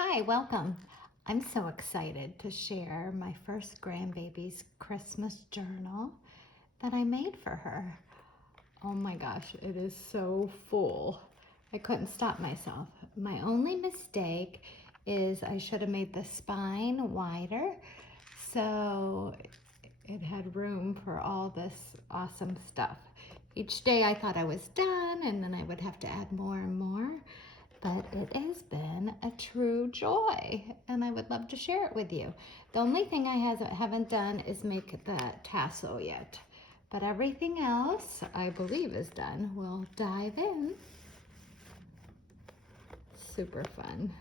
Hi, welcome. I'm so excited to share my first grandbaby's Christmas journal that I made for her. Oh my gosh, it is so full. I couldn't stop myself. My only mistake is I should have made the spine wider so it had room for all this awesome stuff. Each day I thought I was done and then I would have to add more and more. But it has been a true joy, and I would love to share it with you. The only thing I haven't done is make the tassel yet, but everything else I believe is done. We'll dive in. Super fun.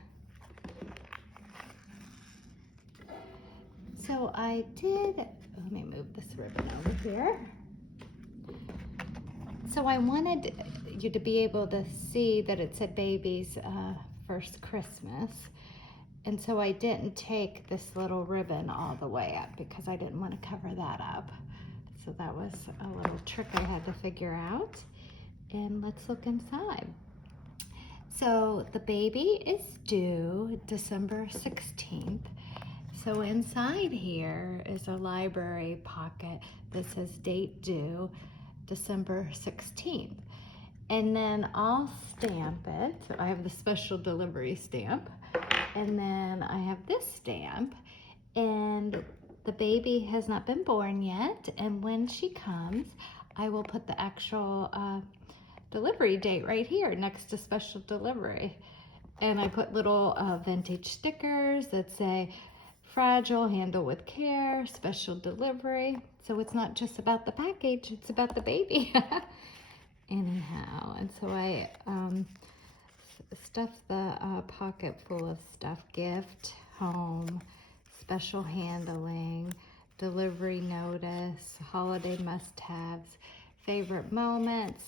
So I did, let me move this ribbon over here. So I wanted you to be able to see that it said baby's first Christmas. And so I didn't take this little ribbon all the way up because I didn't want to cover that up. So that was a little trick I had to figure out. And let's look inside. So the baby is due December 16th. So inside here is a library pocket that says date due December 16th. And then I'll stamp it. So I have the special delivery stamp. And then I have this stamp. And the baby has not been born yet. And when she comes, I will put the actual delivery date right here next to special delivery. And I put little vintage stickers that say, fragile, handle with care, special delivery. So it's not just about the package, it's about the baby. Anyhow, and so I stuffed the pocket full of stuff: gift, home, special handling, delivery notice, holiday must-haves, favorite moments,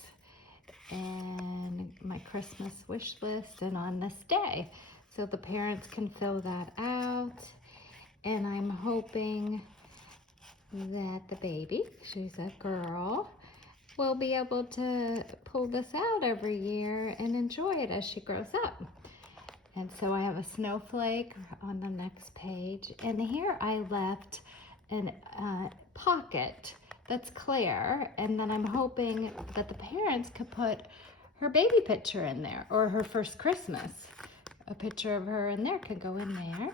and my Christmas wish list, and on this day. So the parents can fill that out. And I'm hoping that the baby, she's a girl, will be able to pull this out every year and enjoy it as she grows up. And so I have a snowflake on the next page. And here I left a pocket that's clear. And then I'm hoping that the parents could put her baby picture in there, or her first Christmas. A picture of her in there could go in there.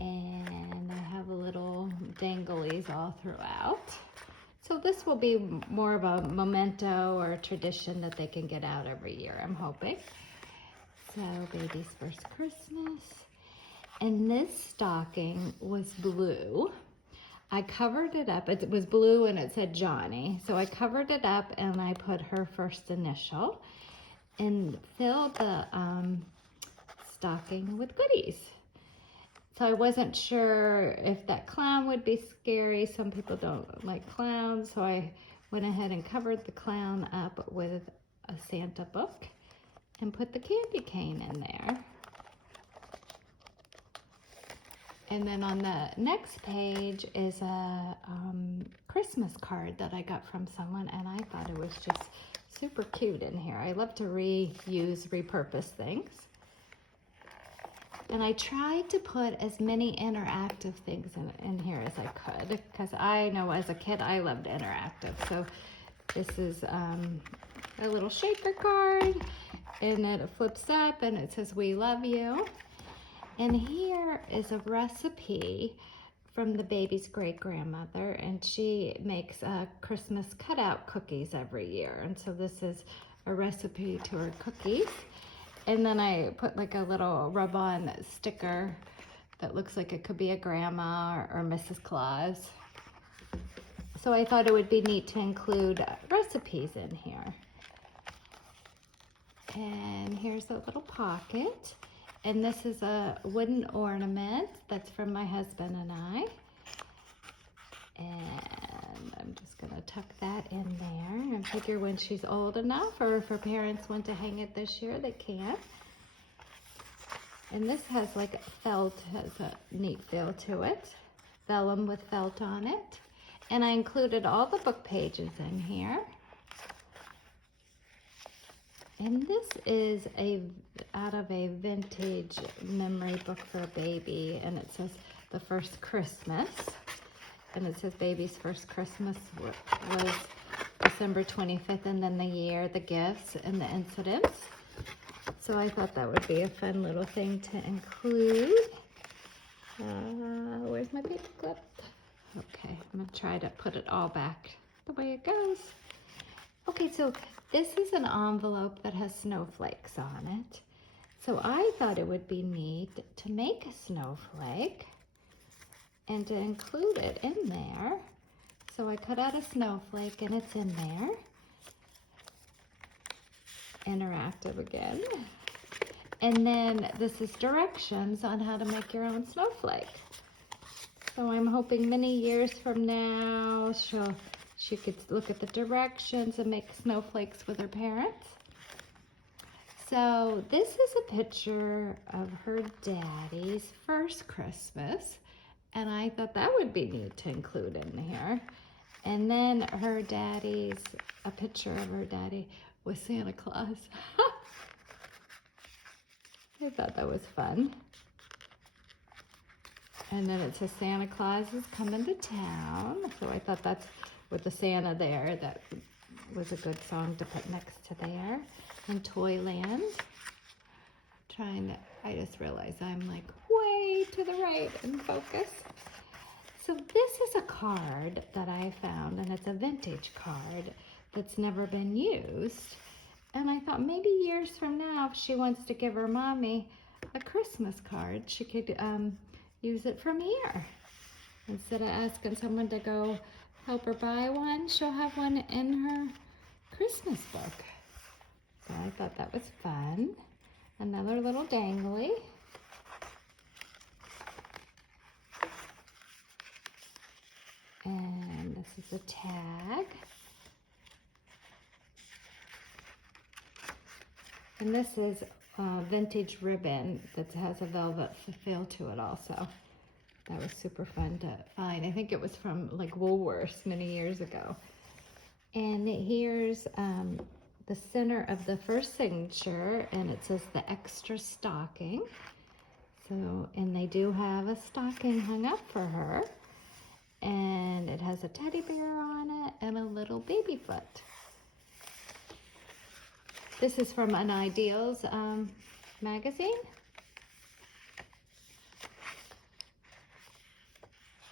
And I have a little danglies all throughout. So this will be more of a memento or a tradition that they can get out every year, I'm hoping. So baby's first Christmas. And this stocking was blue. I covered it up. It was blue and it said Johnny. So I covered it up and I put her first initial and filled the stocking with goodies. So I wasn't sure if that clown would be scary. Some people don't like clowns. So I went ahead and covered the clown up with a Santa book and put the candy cane in there. And then on the next page is a Christmas card that I got from someone, and I thought it was just super cute in here. I love to reuse, repurpose things. And I tried to put as many interactive things in here as I could, because I know as a kid I loved interactive. So this is a little shaker card, and it flips up and it says, "We love you." And here is a recipe from the baby's great-grandmother, and she makes Christmas cutout cookies every year. And so this is a recipe to her cookies. And then I put like a little rub-on sticker that looks like it could be a grandma or Mrs. Claus. So I thought it would be neat to include recipes in here. And here's a little pocket. And this is a wooden ornament that's from my husband and I. And I'm just gonna tuck that in there and figure when she's old enough, or if her parents want to hang it this year, they can. And this has like felt, has a neat feel to it. Vellum with felt on it. And I included all the book pages in here. And this is a out of a vintage memory book for a baby, and it says the first Christmas, and it says baby's first Christmas was December 25th, and then the year, the gifts, and the incidents. So I thought that would be a fun little thing to include. Where's my paper clip? Okay, I'm gonna try to put it all back the way it goes. Okay, so this is an envelope that has snowflakes on it. So I thought it would be neat to make a snowflake and to include it in there. So I cut out a snowflake and it's in there. Interactive again. And then this is directions on how to make your own snowflake. So I'm hoping many years from now she could look at the directions and make snowflakes with her parents. So this is a picture of her daddy's first Christmas, and I thought that would be neat to include in here. And then her daddy's, a picture of her daddy with Santa Claus. I thought that was fun. And then it says Santa Claus is coming to town. So I thought that's with the Santa there, that was a good song to put next to there. And Toyland. I just realized I'm like way to the right in focus. So this is a card that I found, and it's a vintage card that's never been used. And I thought maybe years from now, if she wants to give her mommy a Christmas card, she could use it from here. Instead of asking someone to go help her buy one, she'll have one in her Christmas book. So I thought that was fun. Another little dangly. And this is a tag. And this is vintage ribbon that has a velvet feel to it also. That was super fun to find. I think it was from like Woolworths many years ago. And here's the center of the first signature, and it says the extra stocking. So, and they do have a stocking hung up for her. And it has a teddy bear on it and a little baby foot. This is from an Ideals magazine.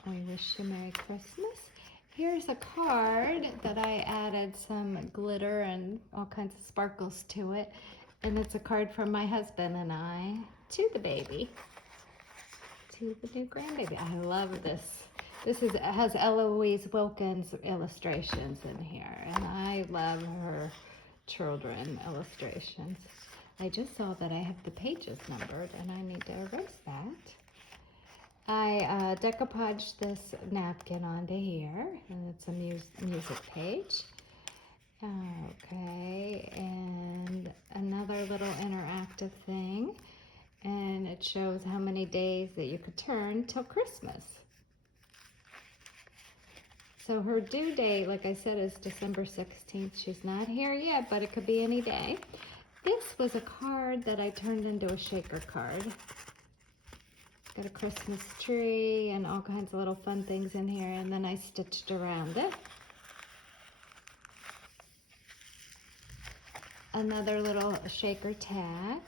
We wish you Merry Christmas. Here's a card that I added some glitter and all kinds of sparkles to it. And it's a card from my husband and I to the baby, to the new grandbaby. I love this. This has Eloise Wilkins illustrations in here, and I love her children illustrations. I just saw that I have the pages numbered, and I need to erase that. I decoupaged this napkin onto here, and it's a music page. Okay, and another little interactive thing, and it shows how many days that you could turn till Christmas. So her due date, like I said, is December 16th. She's not here yet, but it could be any day. This was a card that I turned into a shaker card. Got a Christmas tree and all kinds of little fun things in here, and then I stitched around it. Another little shaker tag.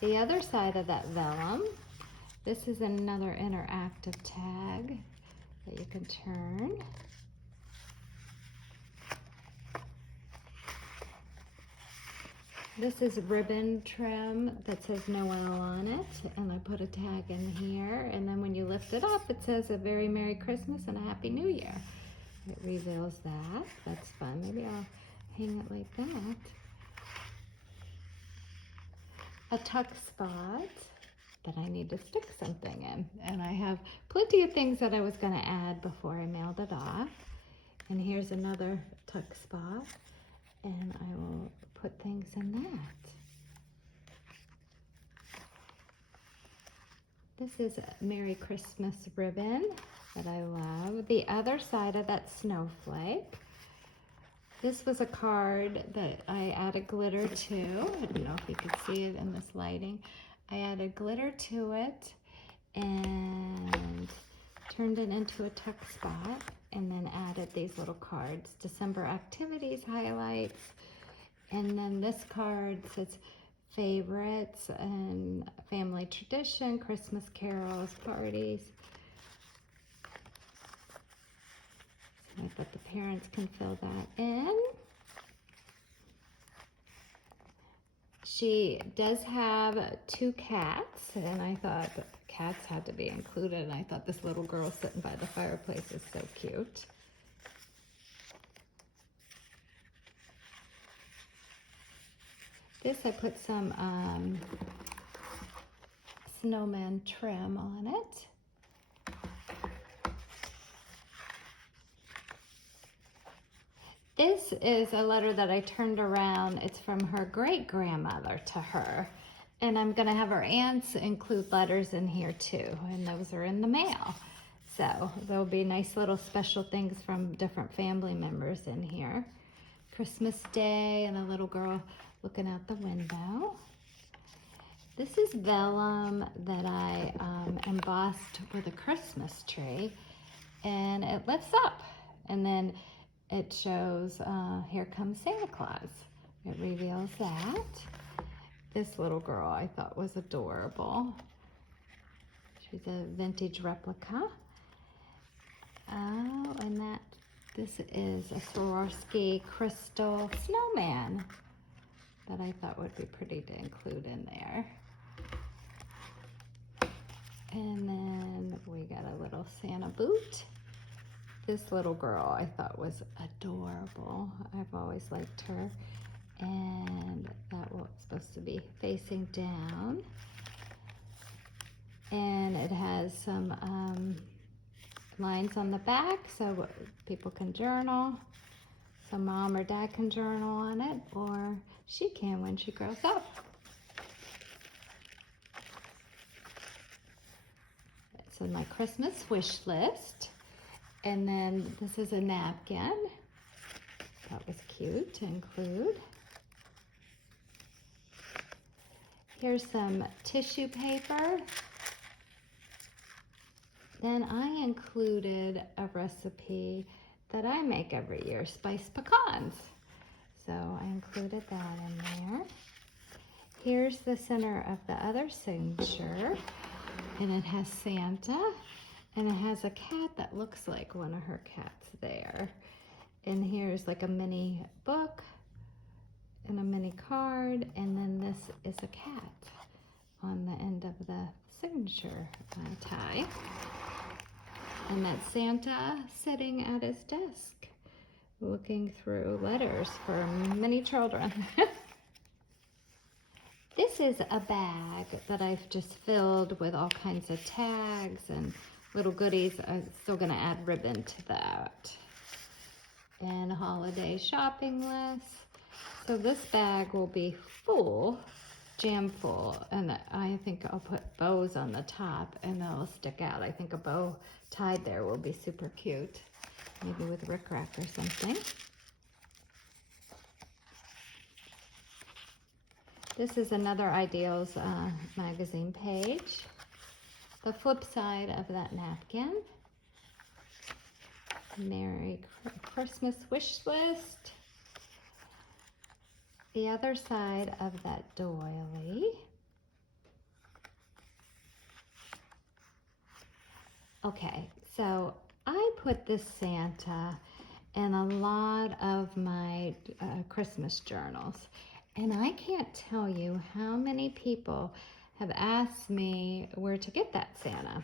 The other side of that vellum, this is another interactive tag that you can turn. This is ribbon trim that says Noel on it, and I put a tag in here, and then when you lift it up, it says a very Merry Christmas and a Happy New Year. It reveals that. That's fun. Maybe I'll hang it like that. A tuck spot that I need to stick something in, and I have plenty of things that I was going to add before I mailed it off. And here's another tuck spot, and I will put things in that. This is a Merry Christmas ribbon that I love. The other side of that snowflake, This was a card that I added glitter to. I don't know if you could see it in this lighting. I added glitter to it and turned it into a tuck spot, and then added these little cards, December activities, highlights, and then this card says favorites and family tradition, Christmas carols, parties. So I thought the parents can fill that in. She does have 2 cats, and I thought that cats had to be included, and I thought this little girl sitting by the fireplace is so cute. This, I put some snowman trim on it. This is a letter that I turned around. It's from her great-grandmother to her. And I'm gonna have her aunts include letters in here too, and those are in the mail. So there'll be nice little special things from different family members in here. Christmas Day and a little girl looking out the window. This is vellum that I embossed with a Christmas tree, and it lifts up, and then it shows, here comes Santa Claus. It reveals that. This little girl I thought was adorable. She's a vintage replica. Oh, and this is a Swarovski crystal snowman that I thought would be pretty to include in there. And then we got a little Santa boot. This little girl I thought was adorable. I've always liked her. And that was supposed to be facing down. And it has some lines on the back so people can journal. So mom or dad can journal on it, or she can when she grows up. So my Christmas wish list. And then this is a napkin. That was cute to include. Here's some tissue paper. Then I included a recipe that I make every year, spiced pecans. So I included that in there. Here's the center of the other signature, and it has Santa, and it has a cat that looks like one of her cats there. And here's like a mini book and a mini card, and then this is a cat on the end of the signature tie. And that's Santa sitting at his desk, looking through letters for many children. This is a bag that I've just filled with all kinds of tags and little goodies. I'm still gonna add ribbon to that. And a holiday shopping list. So this bag will be full, jam full, and I think I'll put bows on the top and they'll stick out. I think a bow tied there will be super cute, maybe with rickrack or something. This is another Ideals magazine page. The flip side of that napkin. Merry Christmas wish list. The other side of that doily. Okay, so I put this Santa in a lot of my Christmas journals, and I can't tell you how many people have asked me where to get that Santa.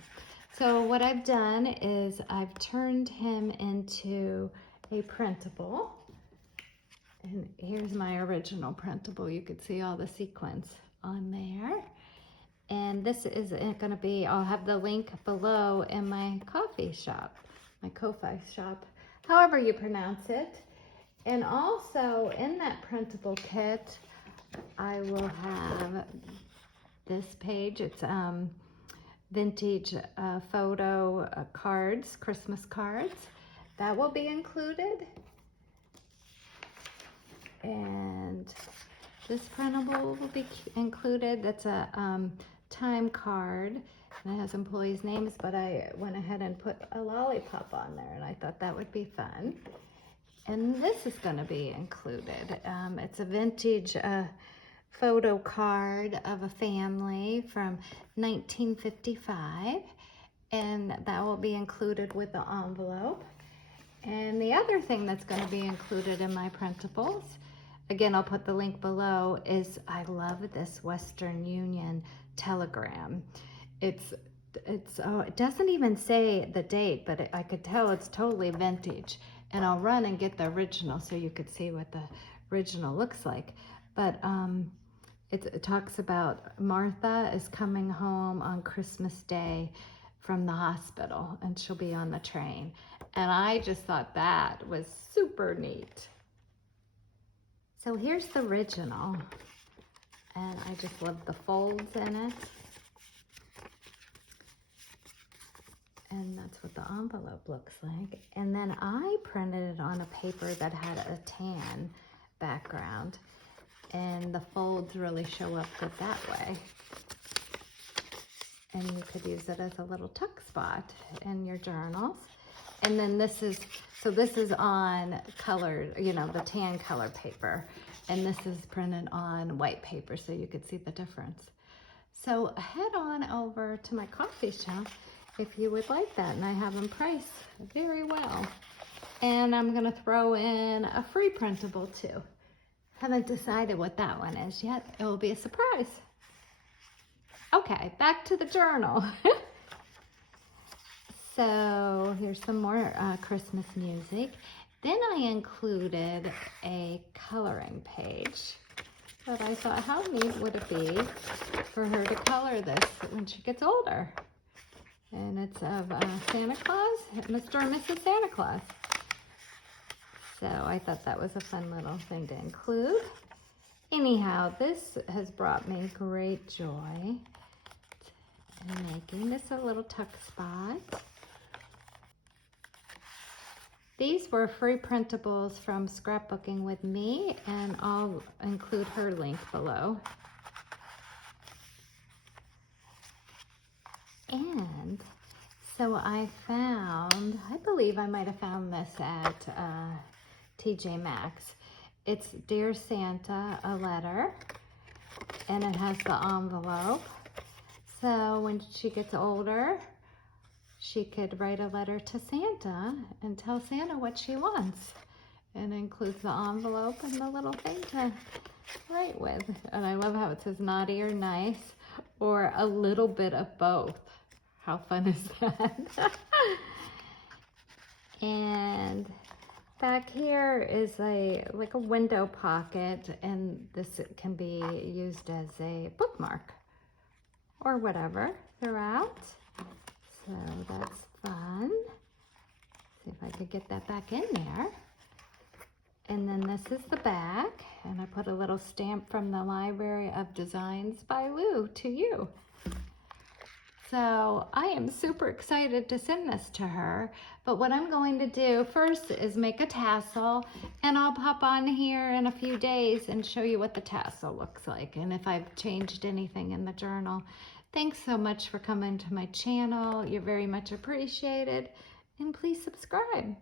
So what I've done is I've turned him into a printable. And here's my original printable. You could see all the sequins on there. And this is going to be, I'll have the link below in my coffee shop, my Ko-Fi shop, however you pronounce it. And also in that printable kit, I will have this page. It's vintage photo cards, Christmas cards. That will be included. This printable will be included. That's a time card, and it has employees' names, but I went ahead and put a lollipop on there, and I thought that would be fun. And this is going to be included. It's a vintage photo card of a family from 1955, and that will be included with the envelope. And the other thing that's going to be included in my printables, again, I'll put the link below, is I love this Western Union telegram. It doesn't even say the date, but I could tell it's totally vintage. And I'll run and get the original so you could see what the original looks like. But it talks about Martha is coming home on Christmas Day from the hospital, and she'll be on the train. And I just thought that was super neat. So here's the original, and I just love the folds in it. And that's what the envelope looks like. And then I printed it on a paper that had a tan background, and the folds really show up good that way. And you could use it as a little tuck spot in your journals. And then this is on colored, the tan color paper. And this is printed on white paper, so you could see the difference. So head on over to my coffee shop if you would like that. And I have them priced very well. And I'm gonna throw in a free printable too. Haven't decided what that one is yet. It will be a surprise. Okay, back to the journal. So here's some more Christmas music. Then I included a coloring page. But I thought, how neat would it be for her to color this when she gets older? And it's of Santa Claus, Mr. and Mrs. Santa Claus. So I thought that was a fun little thing to include. Anyhow, this has brought me great joy in making this a little tuck spot. These were free printables from Scrapbooking with Me, and I'll include her link below. And so I believe I might have found this at TJ Maxx. It's Dear Santa, a letter, and it has the envelope. So when she gets older, she could write a letter to Santa and tell Santa what she wants. And it includes the envelope and the little thing to write with. And I love how it says naughty or nice, or a little bit of both. How fun is that? And back here is like a window pocket, and this can be used as a bookmark or whatever throughout. So that's fun. See if I could get that back in there. And then this is the back, and I put a little stamp from the Library of Designs by Lou to you. So I am super excited to send this to her, but what I'm going to do first is make a tassel, and I'll pop on here in a few days and show you what the tassel looks like and if I've changed anything in the journal. Thanks so much for coming to my channel. You're very much appreciated, and please subscribe.